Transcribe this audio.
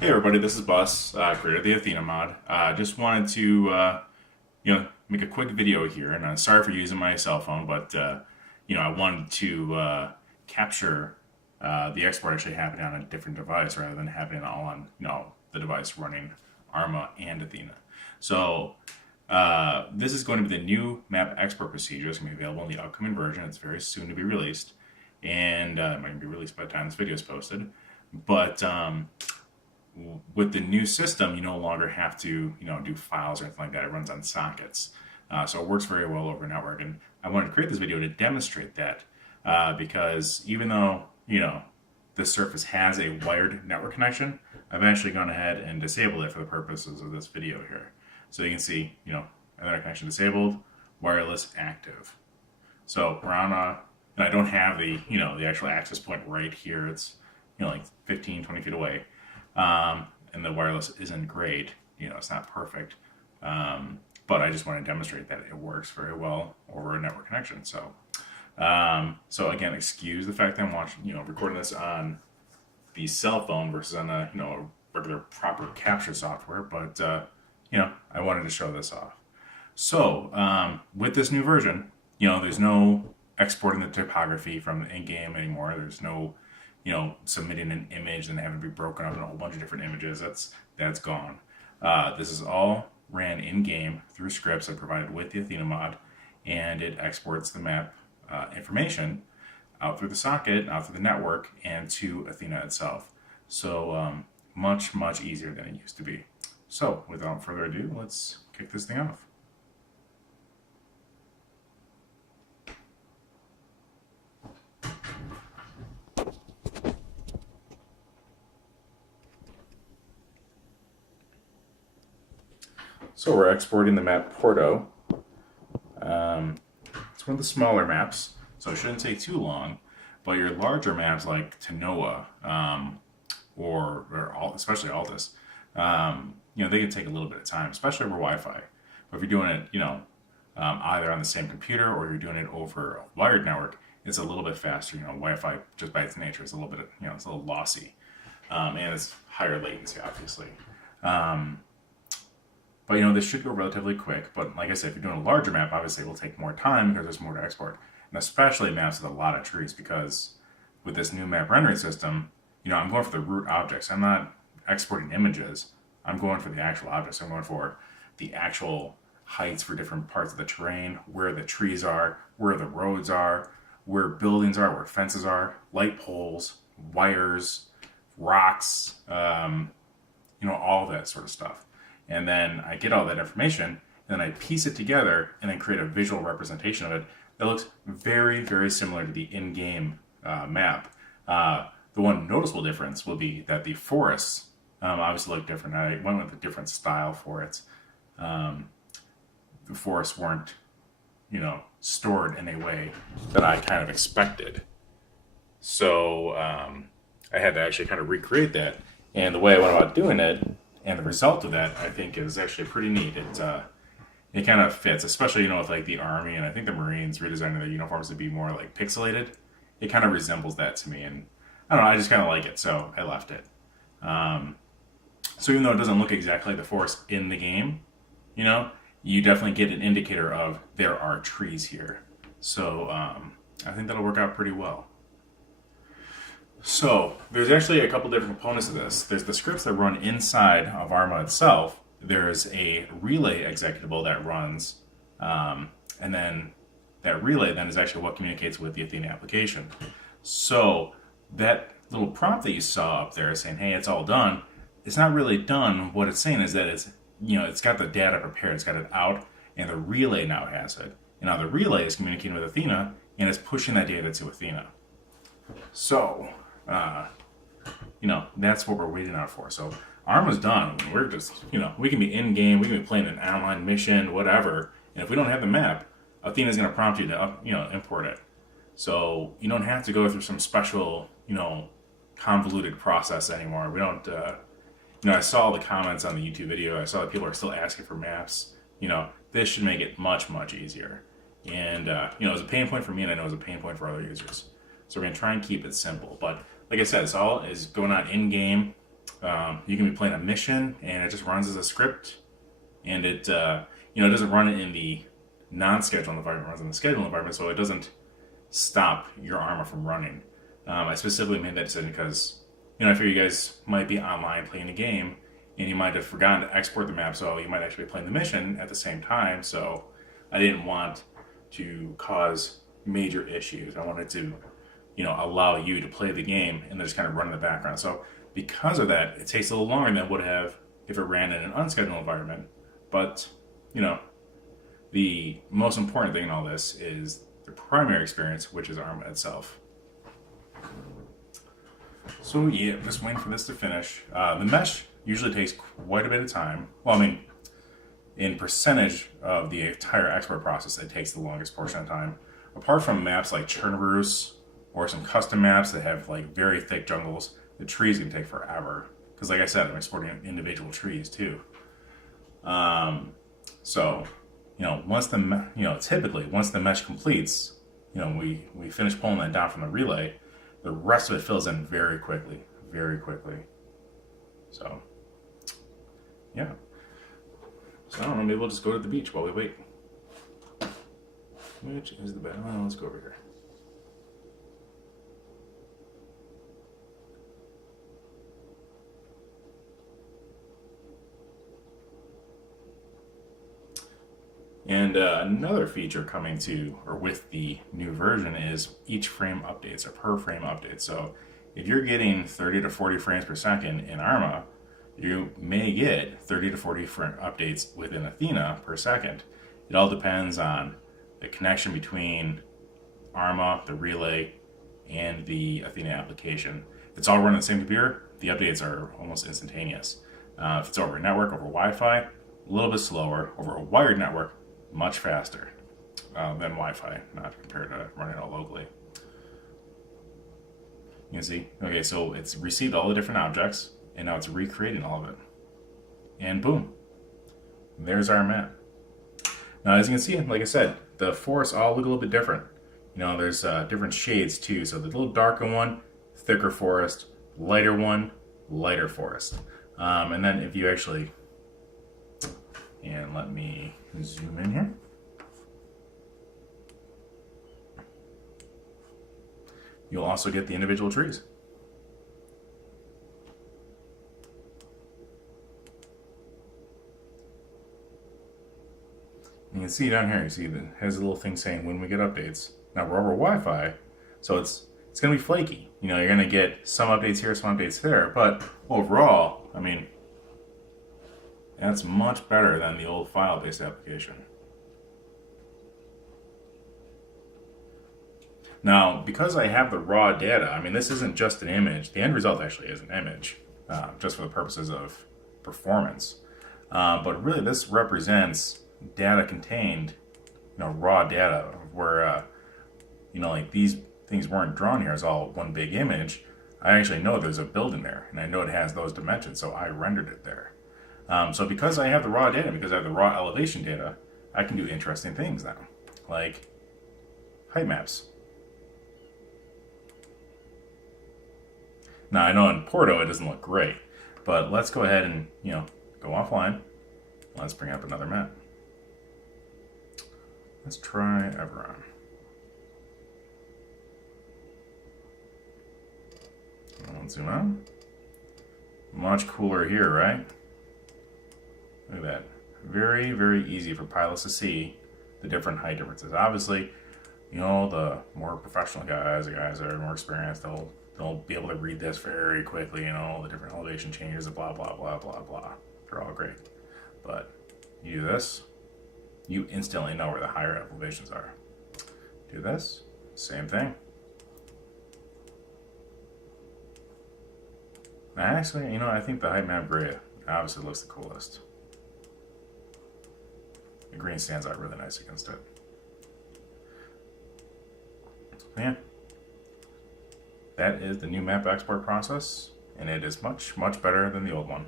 Hey everybody, this is Bus, creator of the Athena mod. Just wanted to, make a quick video here, and sorry for using my cell phone, but I wanted to capture the export actually happening on a different device rather than happening all on, the device running Arma and Athena. So this is going to be the new map export procedure. It's going to be available in the upcoming version. It's very soon to be released, and it might be released by the time this video is posted. But with the new system, you no longer have to, do files or anything like that. It runs on sockets. So it works very well over network. And I wanted to create this video to demonstrate that because even though, the Surface has a wired network connection, I've actually gone ahead and disabled it for the purposes of this video here. So you can see, internet connection disabled, wireless active. So we're on and I don't have the actual access point right here. It's, like 15, 20 feet away. And the wireless isn't great. It's not perfect. But I just want to demonstrate that it works very well over a network connection. So again, excuse the fact that I'm watching, recording this on the cell phone versus on a, regular proper capture software. But, I wanted to show this off. So, with this new version, there's no exporting the topography from the in-game anymore. There's no submitting an image and having to be broken up in a whole bunch of different images. That's gone. This is all ran in game through scripts I provided with the Athena mod, and it exports the map information out through the socket, out through the network, and to Athena itself. So much easier than it used to be. So without further ado, let's kick this thing off. So we're exporting the map Porto. It's one of the smaller maps, so it shouldn't take too long. But your larger maps like Tanoa, especially Altus, they can take a little bit of time, especially over Wi-Fi. But if you're doing it, either on the same computer or you're doing it over a wired network, it's a little bit faster. Wi-Fi just by its nature is a little bit, it's a little lossy, and it's higher latency, obviously. But this should go relatively quick. But like I said, if you're doing a larger map, obviously it will take more time because there's more to export. And especially maps with a lot of trees, because with this new map rendering system, I'm going for the root objects. I'm not exporting images. I'm going for the actual objects. I'm going for the actual heights for different parts of the terrain, where the trees are, where the roads are, where buildings are, where fences are, light poles, wires, rocks, all that sort of stuff. And then I get all that information, and then I piece it together, and then create a visual representation of it that looks very, very similar to the in-game map. The one noticeable difference will be that the forests obviously look different. I went with a different style for it. The forests weren't, stored in a way that I kind of expected. So I had to actually kind of recreate that. And the way I went about doing it, and the result of that, I think, is actually pretty neat. It kind of fits, especially with like the Army, and I think the Marines redesigning their uniforms to be more like pixelated. It kind of resembles that to me, and I don't know, I just kind of like it, so I left it. So even though it doesn't look exactly like the forest in the game, you definitely get an indicator of there are trees here. So I think that'll work out pretty well. So there's actually a couple different components to this. There's the scripts that run inside of Arma itself. There's a relay executable that runs, and then that relay then is actually what communicates with the Athena application. So that little prompt that you saw up there saying, hey, it's all done, it's not really done. What it's saying is that it's got the data prepared, it's got it out, and the relay now has it. And now the relay is communicating with Athena, and it's pushing that data to Athena. So, that's what we're waiting out for. So Arma's done. We're just, we can be in game, we can be playing an online mission, whatever. And if we don't have the map, Athena's going to prompt you to, import it. So you don't have to go through some special, convoluted process anymore. We don't, I saw the comments on the YouTube video. I saw that people are still asking for maps. This should make it much easier. And, it was a pain point for me, and I know it was a pain point for other users. So we're going to try and keep it simple. But like I said, it's all is going on in-game. You can be playing a mission and it just runs as a script, and it it doesn't run it in the non-scheduled environment, it runs in the scheduled environment, so it doesn't stop your Arma from running. I specifically made that decision because I figure you guys might be online playing a game and you might have forgotten to export the map, so you might actually be playing the mission at the same time. So I didn't want to cause major issues. I wanted to, allow you to play the game and then just kind of run in the background. So because of that, it takes a little longer than it would have if it ran in an unscheduled environment. But, the most important thing in all this is the primary experience, which is Arma itself. So yeah, just waiting for this to finish. The mesh usually takes quite a bit of time. Well, I mean, in percentage of the entire export process, it takes the longest portion of time. Apart from maps like Chernarus or some custom maps that have like very thick jungles, the trees can take forever. Because like I said, I'm exporting individual trees too. So, typically once the mesh completes, we finish pulling that down from the relay, the rest of it fills in very quickly, very quickly. So, yeah. So I don't know, maybe we'll just go to the beach while we wait. Which is the best? Oh, let's go over here. And another feature coming to, or with the new version, is each frame updates, or per frame updates. So if you're getting 30 to 40 frames per second in Arma, you may get 30 to 40 frame updates within Athena per second. It all depends on the connection between Arma, the relay, and the Athena application. If it's all run on the same computer, the updates are almost instantaneous. If it's over a network, over Wi-Fi, a little bit slower. Over a wired network, much faster than Wi-Fi, not compared to running it all locally. You can see, okay, so it's received all the different objects, and now it's recreating all of it. And boom, there's our map. Now, as you can see, like I said, the forests all look a little bit different. There's different shades too. So the little darker one, thicker forest, lighter one, lighter forest. And then if you actually, and let me zoom in here. You'll also get the individual trees. You can see down here, you see it has a little thing saying when we get updates. Now we're over Wi-Fi, so it's going to be flaky. You're going to get some updates here, some updates there, but overall, I mean, that's much better than the old file-based application. Now, because I have the raw data, I mean, this isn't just an image. The end result actually is an image, just for the purposes of performance. But really, this represents data contained, raw data, where, like these things weren't drawn here as all one big image. I actually know there's a building there, and I know it has those dimensions, so I rendered it there. So because I have the raw data, because I have the raw elevation data, I can do interesting things now, like height maps. Now, I know in Porto it doesn't look great, but let's go ahead and, go offline. Let's bring up another map. Let's try Everon. Let's zoom out. Much cooler here, right? Look at that. Very, very easy for pilots to see the different height differences. Obviously, the more professional guys, the guys that are more experienced, they'll be able to read this very quickly, the different elevation changes, blah, blah, blah, blah, blah. They're all great. But you do this, you instantly know where the higher elevations are. Do this, same thing. Actually, I think the height map gray obviously looks the coolest. The green stands out really nice against it. Yeah. That is the new map export process, and it is much, much better than the old one.